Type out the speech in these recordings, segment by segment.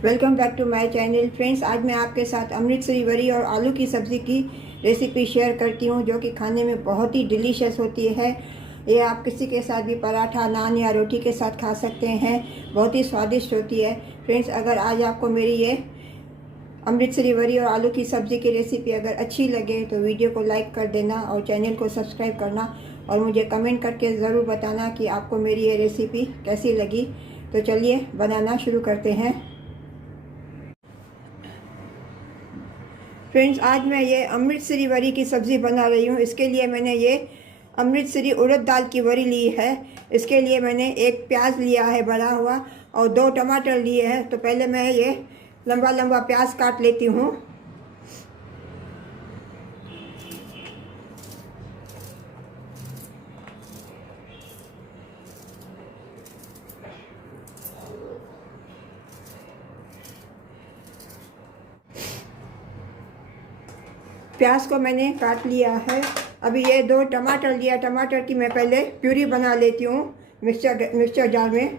Welcome back to my channel friends. आज मैं आपके साथ अमृतसरी वरी और आलू की सब्ज़ी की रेसिपी शेयर करती हूँ, जो कि खाने में बहुत ही डिलीशियस होती है। ये आप किसी के साथ भी पराठा, नान या रोटी के साथ खा सकते हैं। बहुत ही स्वादिष्ट होती है। फ्रेंड्स, अगर आज आपको मेरी ये अमृतसरी वरी और आलू की सब्ज़ी की रेसिपी अगर अच्छी लगे तो वीडियो को लाइक कर देना और चैनल को सब्सक्राइब करना, और मुझे कमेंट करके ज़रूर बताना कि आपको मेरी ये रेसिपी कैसी लगी। तो चलिए बनाना शुरू करते हैं। फ्रेंड्स, आज मैं ये अमृतसरी वरी की सब्ज़ी बना रही हूँ। इसके लिए मैंने ये अमृतसरी उड़द दाल की वरी ली है। इसके लिए मैंने एक प्याज लिया है बड़ा हुआ और 2 टमाटर लिए हैं। तो पहले मैं ये लंबा लंबा प्याज काट लेती हूँ। प्याज को मैंने काट लिया है। अभी ये 2 टमाटर लिया। टमाटर की मैं पहले प्यूरी बना लेती हूँ मिक्सचर जार में।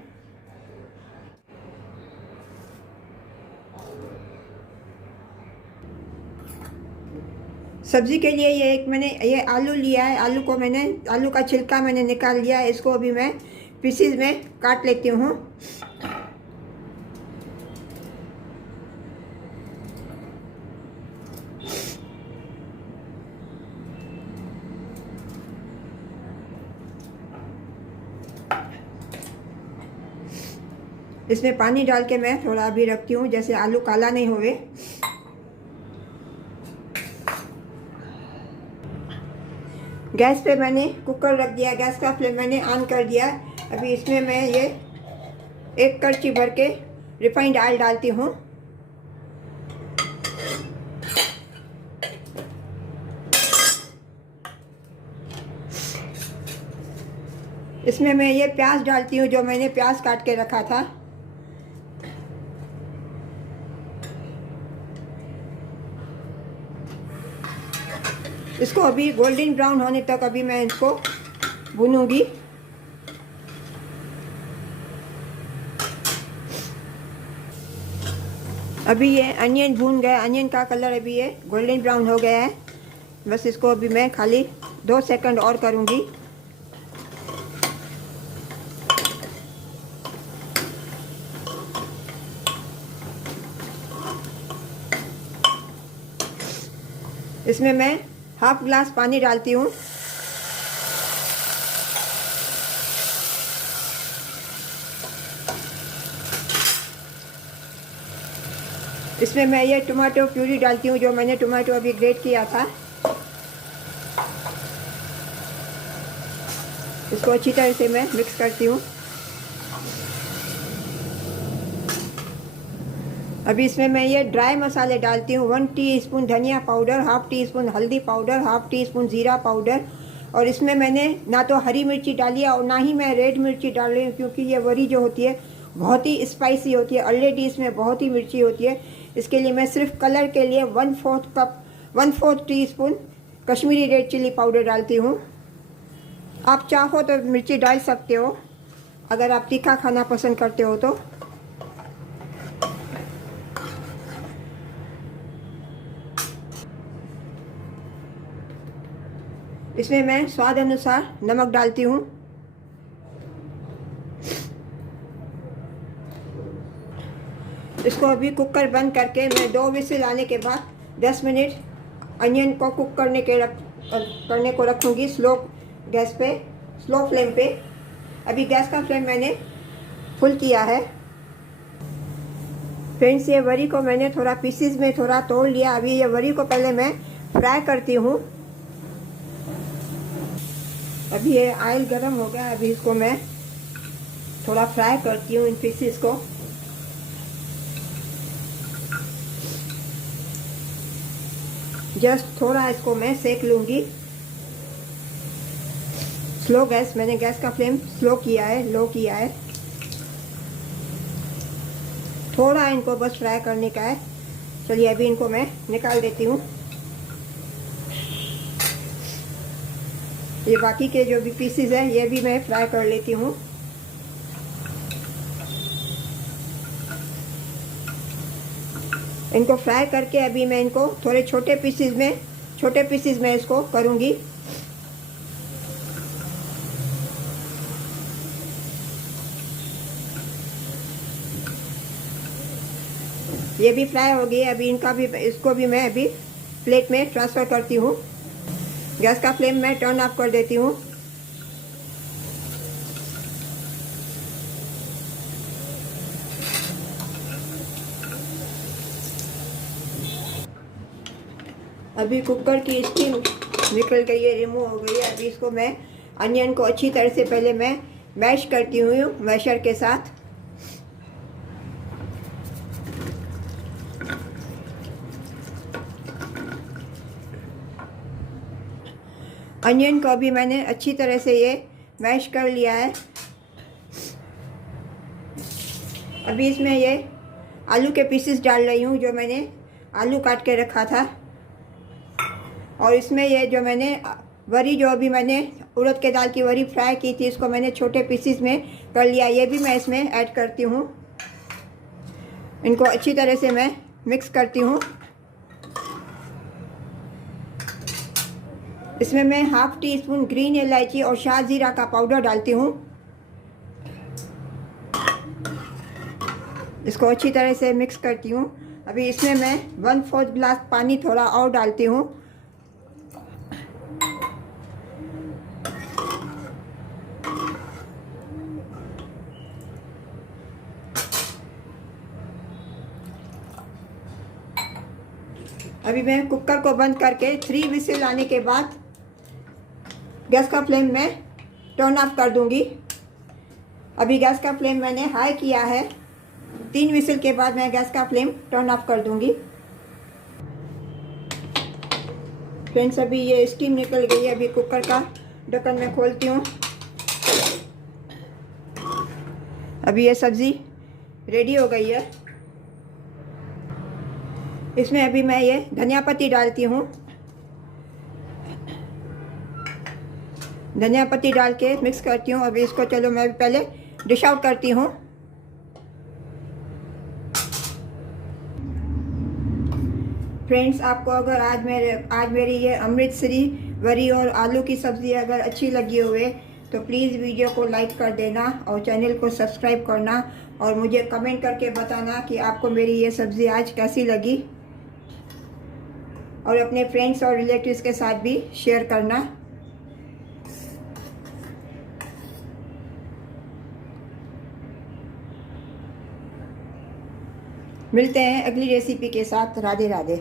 सब्ज़ी के लिए मैंने ये आलू लिया है। आलू का छिलका मैंने निकाल लिया है। इसको अभी मैं पीसीज में काट लेती हूँ। इसमें पानी डाल के मैं थोड़ा अभी रखती हूँ, जैसे आलू काला नहीं होवे। गैस पे मैंने कुकर रख दिया। गैस का फ्लेम मैंने ऑन कर दिया। अभी इसमें मैं ये 1 कड़छी भर के रिफाइंड ऑयल डालती हूँ। इसमें मैं ये प्याज डालती हूँ, जो मैंने प्याज काट के रखा था। इसको अभी गोल्डन ब्राउन होने तक अभी मैं इसको भूनूंगी। अभी ये अनियन भून गया। अनियन का कलर अभी ये गोल्डन ब्राउन हो गया है। बस इसको अभी मैं खाली 2 सेकंड और करूंगी। इसमें मैं हाफ ग्लास पानी डालती हूँ। इसमें मैं ये टमाटो प्यूरी डालती हूँ, जो मैंने टमाटो अभी ग्रेट किया था। इसको अच्छी तरह से मैं मिक्स करती हूँ। अभी इसमें मैं ये ड्राई मसाले डालती हूँ। 1 टीस्पून धनिया पाउडर, हाफ टीस्पून हल्दी पाउडर, हाफ टीस्पून ज़ीरा पाउडर। और इसमें मैंने ना तो हरी मिर्ची डाली है और ना ही मैं रेड मिर्ची डाल रही हूँ, क्योंकि ये वरी जो होती है बहुत ही स्पाइसी होती है। ऑलरेडी इसमें बहुत ही मिर्ची होती है। इसके लिए मैं सिर्फ कलर के लिए 1/4 teaspoon Kashmiri red chilli powder डालती हूँ। आप चाहो तो मिर्ची डाल सकते हो, अगर आप तीखा खाना पसंद करते हो तो। इसमें मैं स्वाद अनुसार नमक डालती हूँ। इसको अभी कुकर बंद करके मैं 2 विसिल आने के बाद 10 मिनट अनियन को कुक करने को रखूँगी स्लो गैस पे, स्लो फ्लेम पे। अभी गैस का फ्लेम मैंने फुल किया है। फ्रेंड्स, ये वरी को मैंने थोड़ा पीसीज में थोड़ा तोड़ लिया। अभी ये वरी को पहले मैं फ्राई करती हूँ। अभी ये ऑयल गरम हो गया। अभी इसको मैं थोड़ा फ्राई करती हूँ, इन पीसीस को। जस्ट थोड़ा इसको मैं सेक लूँगी। स्लो गैस, मैंने गैस का फ्लेम स्लो किया है, लो किया है। थोड़ा इनको बस फ्राई करने का है। चलिए अभी इनको मैं निकाल देती हूँ। ये बाकी के जो भी पीसेस हैं ये भी मैं फ्राई कर लेती हूँ। इनको फ्राई करके अभी मैं इनको थोड़े छोटे पीसेस में इसको करूँगी। ये भी फ्राई हो गई। अभी इसको भी मैं अभी प्लेट में ट्रांसफ़र करती हूँ। गैस का फ्लेम मैं टर्न ऑफ कर देती हूँ। अभी कुकर की स्टीम निकल गई है, रिमूव हो गई है। अभी इसको मैं अनियन को अच्छी तरह से पहले मैं मैश करती हूँ मैशर के साथ। अनियन को अभी मैंने अच्छी तरह से ये मैश कर लिया है। अभी इसमें ये आलू के पीसेस डाल रही हूँ, जो मैंने आलू काट के रखा था। और इसमें ये जो मैंने वरी, जो अभी मैंने उड़द के दाल की वरी फ्राई की थी, इसको मैंने छोटे पीसेस में कर लिया। ये भी मैं इसमें ऐड करती हूँ। इनको अच्छी तरह से मैं मिक्स करती हूँ। इसमें मैं हाफ टी स्पून ग्रीन इलायची और शाह जीरा का पाउडर डालती हूँ। इसको अच्छी तरह से मिक्स करती हूँ। अभी इसमें मैं 1/4 गिलास पानी थोड़ा और डालती हूँ। अभी मैं कुकर को बंद करके 3 विसिल आने के बाद गैस का फ्लेम मैं टर्न ऑफ कर दूंगी। अभी गैस का फ्लेम मैंने हाई किया है। 3 विसिल के बाद मैं गैस का फ्लेम टर्न ऑफ कर दूंगी। फ्रेंड्स, अभी ये स्टीम निकल गई है। अभी कुकर का ढक्कन मैं खोलती हूँ। अभी ये सब्ज़ी रेडी हो गई है। इसमें अभी मैं ये धनिया पत्ती डालती हूँ। धनिया पत्ती डाल के मिक्स करती हूँ। अभी इसको चलो मैं पहले डिश आउट करती हूँ। फ्रेंड्स, आपको अगर आज मेरी ये अमृतसरी वरी और आलू की सब्ज़ी अगर अच्छी लगी हुए तो प्लीज़ वीडियो को लाइक कर देना और चैनल को सब्सक्राइब करना और मुझे कमेंट करके बताना कि आपको मेरी ये सब्ज़ी आज कैसी लगी। और अपने फ्रेंड्स और रिलेटिव्स के साथ भी शेयर करना। मिलते हैं अगली रेसिपी के साथ। राधे राधे।